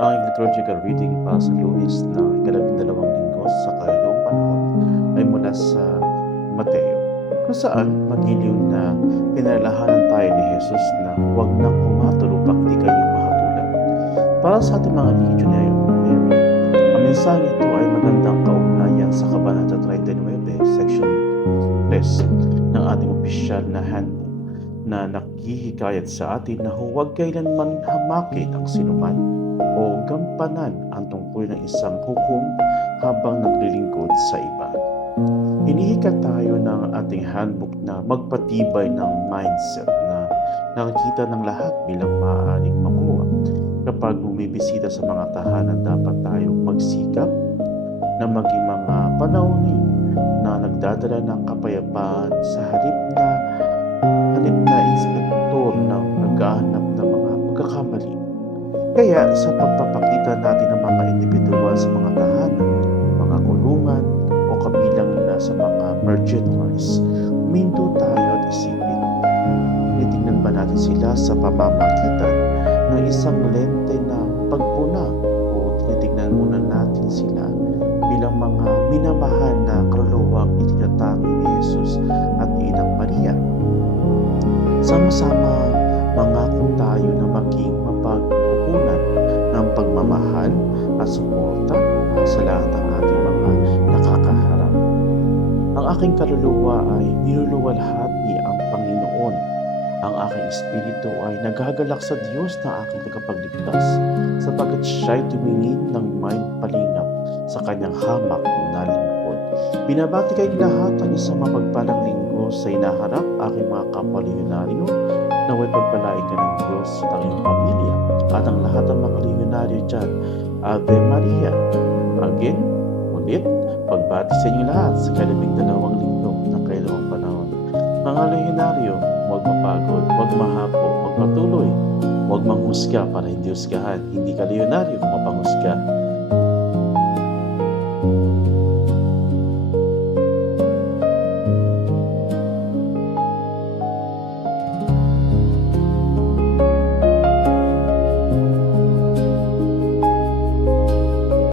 Ang liturgical reading para sa Lunes na ika-12 linggo sa karaniwang panahon ay mula sa Mateo, kung saan magiliw na pinalalahanan tayo ni Jesus na huwag nang humatol upang hindi kayo mahatulan. Para sa ating mga Legionary, ang mensaheng ito ay magandang kaugnayan sa Kabanata 39, Section 3 ng ating opisyal na handbook na naghihikayat sa atin na huwag kailanman hamakin ang sinuman o gampanan ang tungkol ng isang hukom habang naglilingkod sa iba. Hinihikayat tayo ng ating handbook na magpatibay ng mindset na nakikita ng lahat bilang maaaring makuha. Kapag bumibisita sa mga tahanan, dapat tayong magsikap na maging mga panaunin na nagdadala ng kapayapaan sa halip na inspektor ng naghahanap ng mga pagkakamali. Kaya sa pagpapakita natin ng mga individual sa mga tahanan, mga kulungan o kabilang na sa mga mercenaries, huminto tayo at isipin. Tinitingnan ba natin sila sa pamamagitan ng isang lente na pagpuna o tinitingnan muna natin sila bilang mga minamahal na kaluluwang itinatangi ni Jesus at ni Inang Maria? Sama-sama mangako tayo na maging mapagkukunan ng pagmamahal at suporta sa lahat ng ating mga nakakaharap. Ang aking kaluluwa ay niluluwalhati ang Panginoon. Ang aking espiritu ay nagagalak sa Diyos na aking tagapagligtas, sapagkat siya'y tumingin ng may palingap sa kanyang hamak na lingkod. Binabati kayong lahat ang isang mapagpalang linggo sa inaharap, aking mga kapwa-Leonaryo. Naway pagpalain ka ng Diyos sa tanging pamilya at ang lahat ng mga Leonaryo dyan. Ave Maria. Again, ulit, pagbati sa inyo lahat sa ika-12 linggo ng kailawang panahon. Mga Leonaryo, huwag mapagod, huwag mahapo, magpatuloy, huwag manghusga para hindi husgahan. Hindi ka Leonaryo kung mapanghusga.